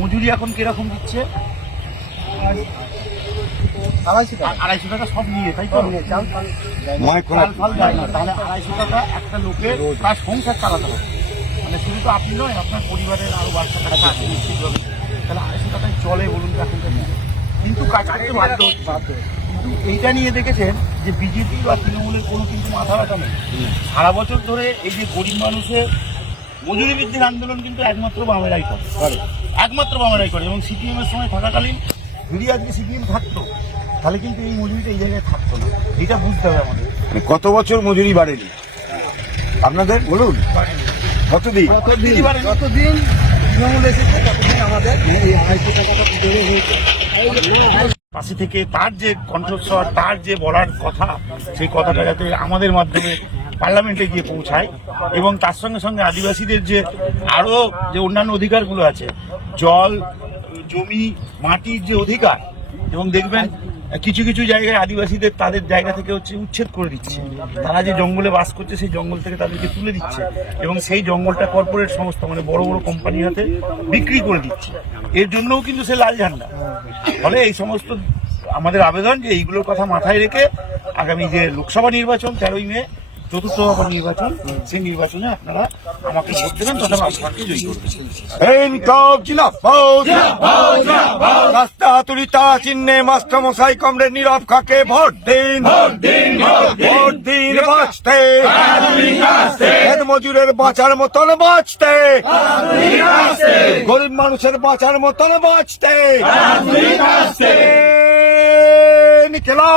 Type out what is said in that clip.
মজুরি এখন কিরকম দিচ্ছে? 250 টাকা সব নিয়ে, তাই তো? চাল ফাল দেয় না, তাহলে 250 টাকা একটা লোকের তার সংসার চালাতে হবে। মানে শুধু তো আপনি নয়, আপনার পরিবারের আরো বাচ্চা কাচ্চা আছে নিশ্চিতভাবে। তাহলে 250 টাকায় চলে বলুন তো এখনকার দিনে? কিন্তু কাজ করতে বাধ্য হচ্ছে। কিন্তু এইটা নিয়ে দেখেছেন যে বিজেপি বা তৃণমূলের কোনো কিন্তু মাথা ব্যথা নেই। সারা বছর ধরে এই যে গরিব মানুষের মজুরি বৃদ্ধির আন্দোলন কিন্তু একমাত্র বামেরাই করে, একমাত্র বামেরাই করে। এবং সিপিএম এর সময় থাকাকালীন যদি আজকে সিপিএম থাকতো তাহলে কিন্তু এই মজুরিটা এই জায়গায় থাকতো না। এটা বুঝতে হবে আমাদের। কত বছর মজুরি বাড়েনি আপনাদের বলুন? কতদিন যতদিন তৃণমূল এসেছে ততদিন আমাদের এই 250 টাকাটা ভিতরে হয়েছে। পাশে থেকে তার যে কণ্ঠস্বর, তার যে বলার কথা, সেই কথাটা যাতে আমাদের মাধ্যমে পার্লামেন্টে গিয়ে পৌঁছায়, এবং তার সঙ্গে সঙ্গে আদিবাসীদের যে আরও যে অন্যান্য অধিকারগুলো আছে, জল, জমি, মাটির যে অধিকার, এবং দেখবেন কিছু কিছু জায়গায় আদিবাসীদের তাদের জায়গা থেকে উচ্ছেদ করে দিচ্ছে। তারা যে জঙ্গলে বাস করছে সেই জঙ্গল থেকে তাদেরকে তুলে দিচ্ছে, এবং সেই জঙ্গলটা কর্পোরেট সংস্থা মানে বড় বড় কোম্পানির হাতে বিক্রি করে দিচ্ছে। এর জন্যও কিন্তু সে লাল ঝান্ডা। ফলে এই সমস্ত আমাদের আবেদন যে এইগুলোর কথা মাথায় রেখে আগামী যে লোকসভা নির্বাচন 13ই মে চতুর্থ দফা নির্বাচন, সেই নির্বাচনে আপনারা আমাকে ভোট দেবেন, তথা আপনাকে জয়ী করবেন। রাস্তা হাতুড়ি তারা চিহ্নে মাস্টার মশাই কমরেড নীরব খাকে ভোট দিন, ভোট দিন বাঁচতে, মজুরের বাঁচার মতন বাঁচতে, গরিব মানুষের বাঁচার মতন বাঁচতে, নিকেলা